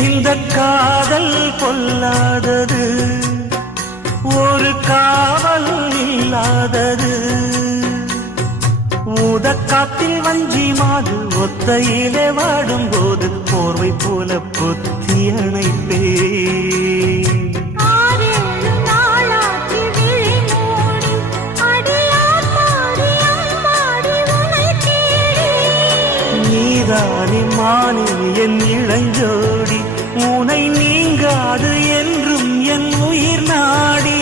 இந்த காதல் பொல்லாதது, ஒரு காவல் இல்லாதது. ஊதக்காத்தில் வஞ்சி மாது ஒத்தையிலே வாடும்போது போர்வை போல பொத்தி அணைப்பே. நீதானே மானே என் இளஞ்சோடி, உனை நீங்காது என்றும் என் உயிர் நாடி.